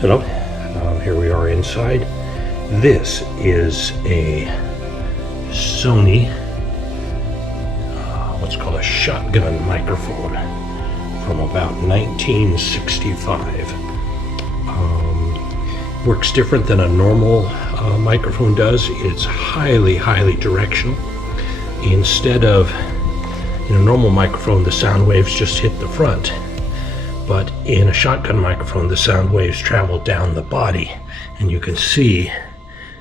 Hello, here we are inside. This is a Sony, what's called a shotgun microphone from about 1965. Works different than a normal microphone does. It's highly directional. Instead of in a normal microphone, the sound waves just hit the front. But in a shotgun microphone, the sound waves travel down the body, and you can see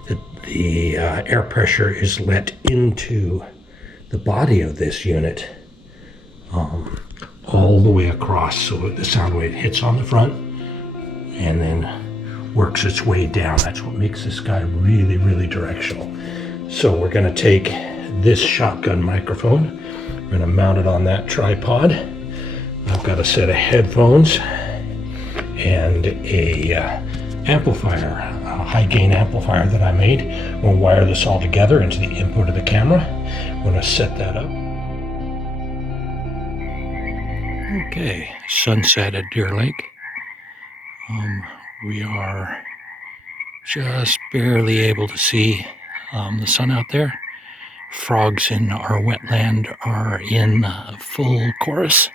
that the air pressure is let into the body of this unit all the way across, so the sound wave hits on the front and then works its way down. That's what makes this guy really directional. So we're going to take this shotgun microphone, we're going to mount it on that tripod. I've got a set of headphones and a amplifier, a high gain amplifier that I made. We'll wire this all together into the input of the camera. I'm going to set that up. Okay, sunset at Deer Lake. We are just barely able to see the sun out there. Frogs in our wetland are in full chorus.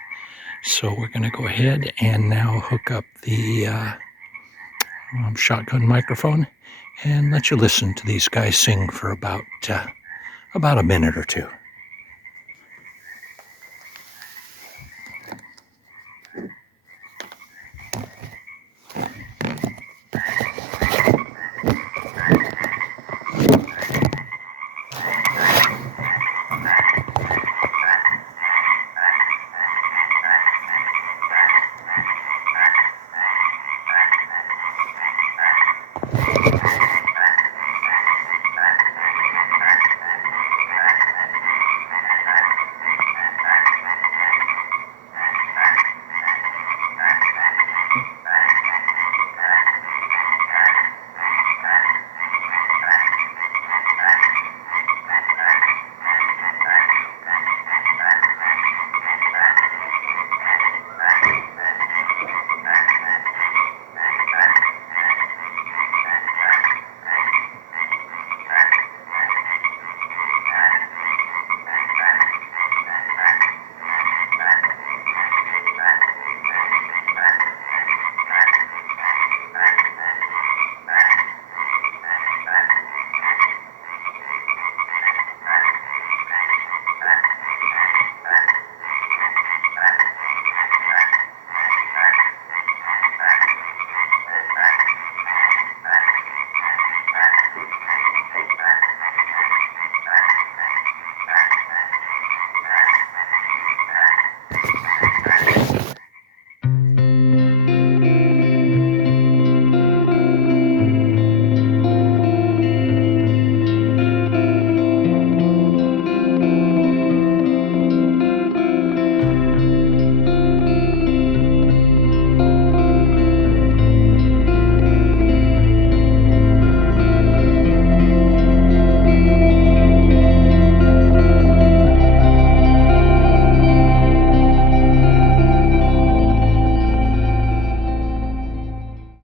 So we're going to go ahead and now hook up the shotgun microphone and let you listen to these guys sing for about a minute or two.